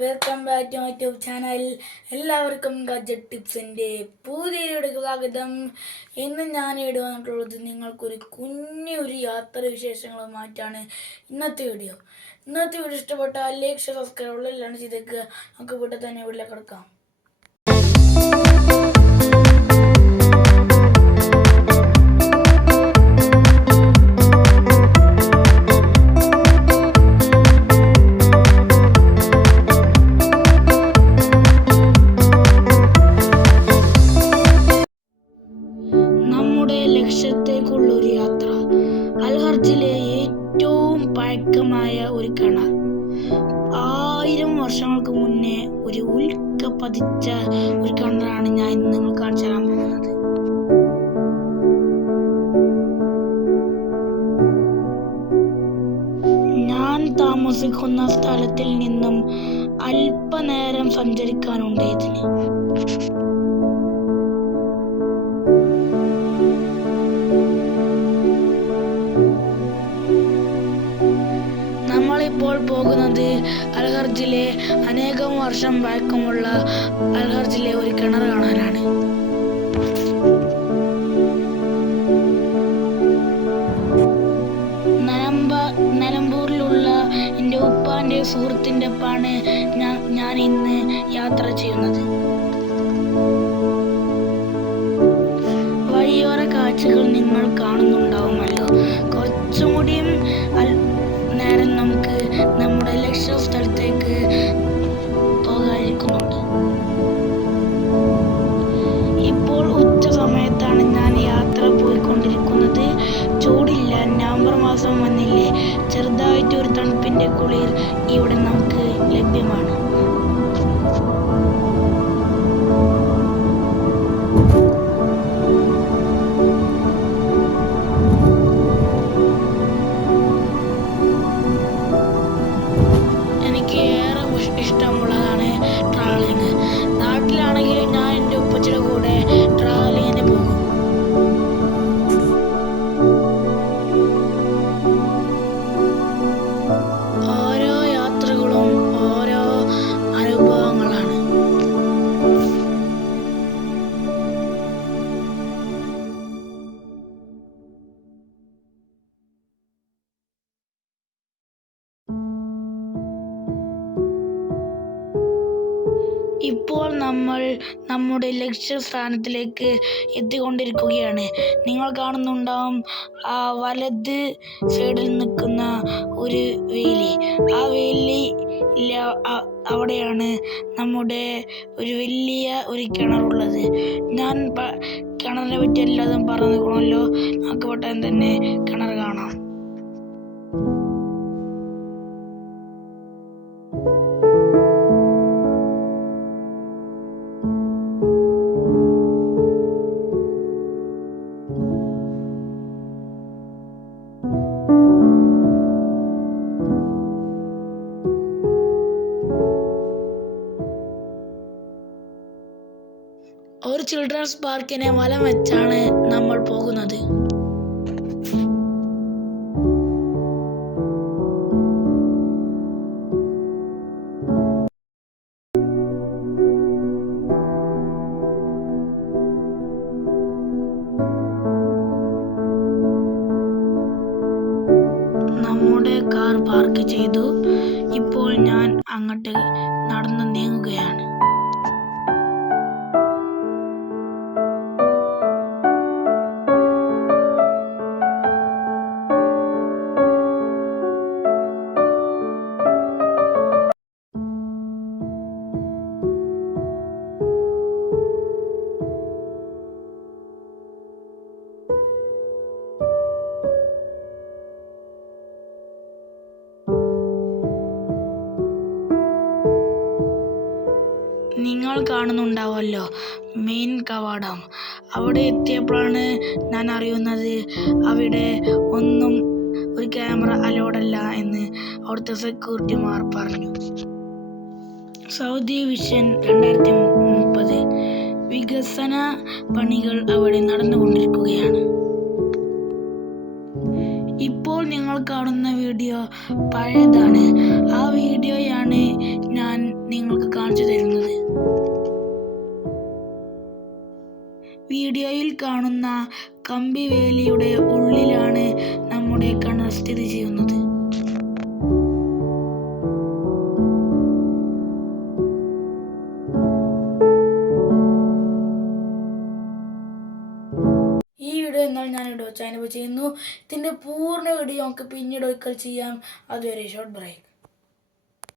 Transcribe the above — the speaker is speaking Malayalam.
Welcome back to my YouTube channel. എല്ലാവർക്കും ഗഡ്ജറ്റ് ടിപ്സിൻ്റെ പുതിയൊരു സ്വാഗതം. ഇന്ന് ഞാൻ ഇവിടെ വന്നിട്ടുള്ളത് നിങ്ങൾക്കൊരു കുഞ്ഞൊരു യാത്ര വിശേഷങ്ങളുമായിട്ടാണ് ഇന്നത്തെ വീഡിയോ. ഇഷ്ടപ്പെട്ടാൽ ലൈക്ക്, ഷെയർ, സബ്സ്ക്രൈബ് എല്ലാം ചെയ്തേക്കുക. നമുക്ക് ഇവിടെ തന്നെ വീട്ടിലേക്ക് കിടക്കാം. ലക്ഷ്യത്തേക്കുള്ളൊരു യാത്ര. അൽഹർജിലെ ഏറ്റവും പഴക്കമായ ഒരു കിണർ. 1000 വർഷങ്ങൾക്ക് മുന്നേ ഒരു ഉൽക്ക പതിച്ച ഒരു കിണറാണ് ഞാൻ ഇന്ന് നിങ്ങൾക്ക് കാണിച്ചു തരാൻ പോകുന്നത്. ഞാൻ താമസിക്കുന്ന സ്ഥലത്തിൽ നിന്നും അല്പനേരം സഞ്ചരിക്കാനുണ്ട് ഇതിന്. നമ്മളിപ്പോൾ പോകുന്നത് അൽഹർജിലെ അനേകം വർഷം പഴക്കമുള്ള അൽഹർജിലെ ഒരു കിണർ കാണാനാണ്. നിലമ്പൂരിലുള്ള എൻ്റെ ഉപ്പാൻ്റെ സുഹൃത്തിൻ്റെ ഒപ്പാണ് ഞാൻ ഇന്ന് യാത്ര ചെയ്യുന്നത്. വഴിയോര കാഴ്ചകൾ നിങ്ങൾ കാണുന്നുണ്ടാവുമല്ലോ. കുറച്ചും കൂടിയും നേരം നമുക്ക് നമ്മുടെ ലക്ഷ്യ സ്ഥലത്തേക്ക് പോകാനിരിക്കുന്നുണ്ട്. ഇപ്പോൾ ഉച്ച സമയത്താണ് ഞാൻ യാത്ര പോയിക്കൊണ്ടിരിക്കുന്നത്. ചൂടില്ല, നവംബർ മാസം വന്നില്ലേ, ചെറുതായിട്ട് ഒരു തണുപ്പിൻ്റെ കുളിർ ഇവിടെ നമുക്ക് ലഭ്യമാണ്. ഇഷ്ടമുള്ളതാണ് ട്രാവലിങ്. നാട്ടിലാണെങ്കിൽ ഞാൻ എൻ്റെ ഉപ്പച്ചിയുടെ കൂടെ ട്രാവലിങ്ങിന് പോകും. ഓരോ യാത്രകളും ഓരോ അനുഭവങ്ങളാണ്. ഇപ്പോൾ നമ്മൾ നമ്മുടെ ലക്ഷ്യസ്ഥാനത്തിലേക്ക് എത്തിക്കൊണ്ടിരിക്കുകയാണ്. നിങ്ങൾ കാണുന്നുണ്ടാവും ആ വലത് സൈഡിൽ നിൽക്കുന്ന ഒരു വേലി. ആ വേലി അവിടെയാണ് നമ്മുടെ ഒരു വലിയ ഒരു കിണറുള്ളത്. ഞാൻ കിണറിനെ പറ്റി എല്ലാതും പറഞ്ഞിരിക്കണമല്ലോ. നമുക്ക് പെട്ടെന്ന് തന്നെ കിണർ കാണാം. ഒരു ചിൽഡ്രൻസ് പാർക്കിനെ വലം വെച്ചാണ് നമ്മൾ പോകുന്നത്. നമ്മുടെ കാർ പാർക്ക് ചെയ്തു. ഇപ്പോൾ ഞാൻ അങ്ങോട്ട് നടന്നു നീങ്ങുകയാണ്. നിങ്ങൾ കാണുന്നുണ്ടാവുമല്ലോ മെയിൻ കവാടം. അവിടെ എത്തിയപ്പോഴാണ് ഞാൻ അറിയുന്നത് അവിടെ ഒന്നും ഒരു ക്യാമറ അലൗഡല്ല എന്ന് അവിടുത്തെ സെക്യൂരിറ്റിമാർ പറഞ്ഞു. സൗദി വിഷൻ 2030 വികസന പണികൾ അവിടെ നടന്നുകൊണ്ടിരിക്കുകയാണ്. ഇപ്പോൾ നിങ്ങൾ കാണുന്ന വീഡിയോ പഴയതാണ്. ആ വീഡിയോയാണ് ഞാൻ നിങ്ങൾക്ക് കാണിച്ചു തരുന്നത്. വീഡിയോയിൽ കാണുന്ന കമ്പിവേലിയുടെ ഉള്ളിലാണ് നമ്മുടെ കിണർ സ്ഥിതി ചെയ്യുന്നത്. ഈ വീഡിയോ എന്നാൽ ഞാനിവിടെ വെച്ച് അനുഭവം ചെയ്യുന്നു. ഇതിൻ്റെ പൂർണ്ണ വീഡിയോ നമുക്ക് പിന്നീട് ഒരിക്കൽ ചെയ്യാം. അതുവരെ ഷോർട്ട് ബ്രേക്ക്.